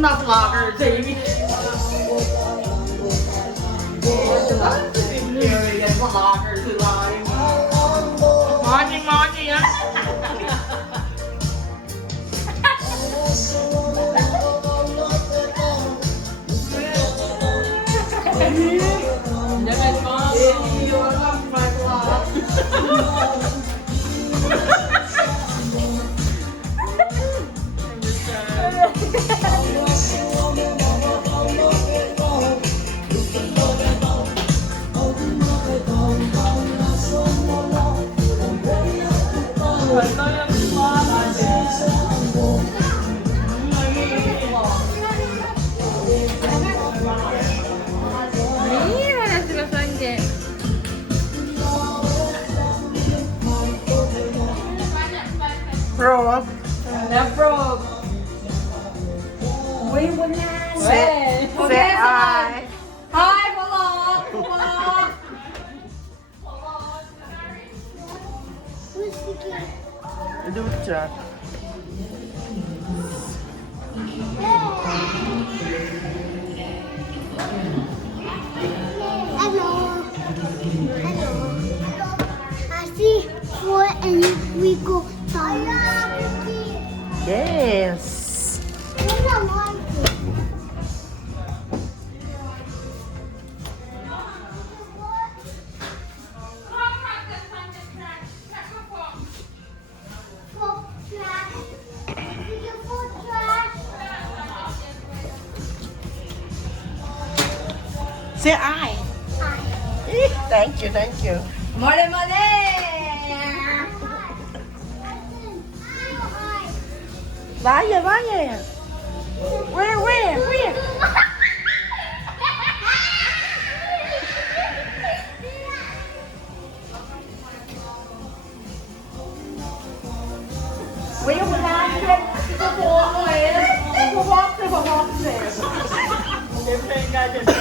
na vlogger, Jamie. Vlogger sila. Morning, morning, ah. Probe. Na-probe. Uy, wala. Say hi. Hi, vlog! Vlog! Lucha. Hello. Hello. I see four and we go fire. Yes. Say hi. Thank you, thank you. Mole, mole! Vaya, vaya. Where? Where will I get the walk there? Walk there. They're playing guys in the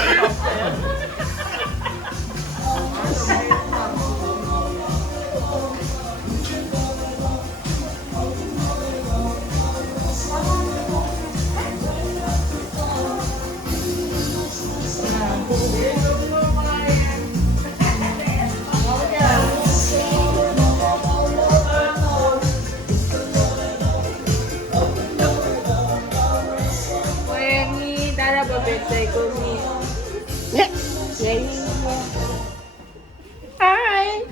Yeah. Hi.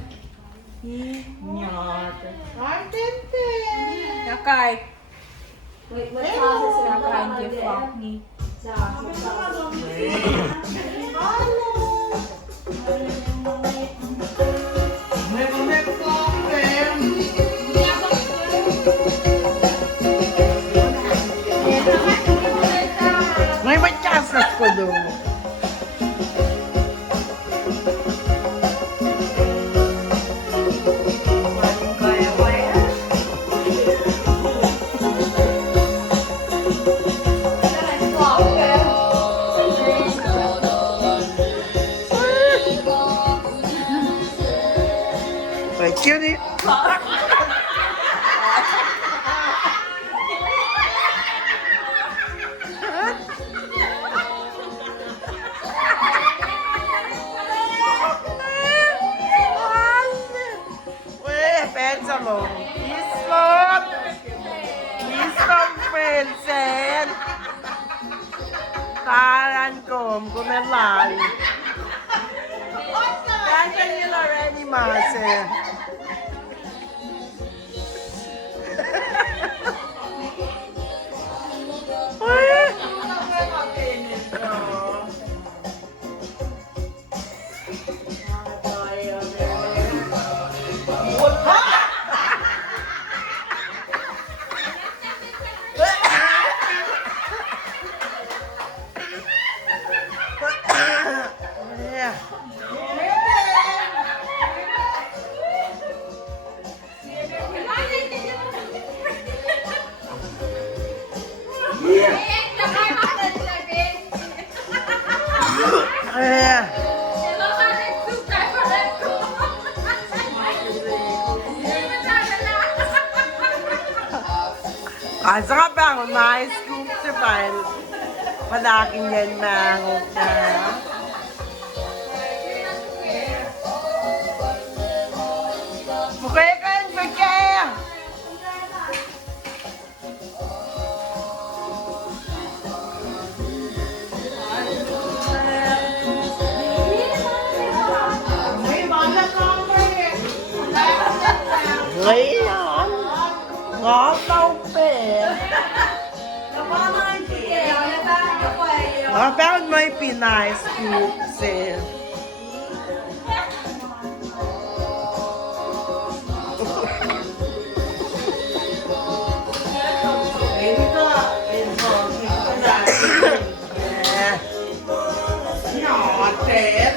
Nakay. Wait, what sauce is nakain kay Frank ni? May magkasas ko doon. Cutie. Pensa mo. Islam Vincent. Taran ko. Kumelay. Kaya nila ready, Mase. Ay, sarap ang nice scoop si Pyle. ป้าดากินเย็นมาโอเคมุกเอ็กเล่นไปแกงlấy ngó tao bể that might be nice to say nhỏ trẻ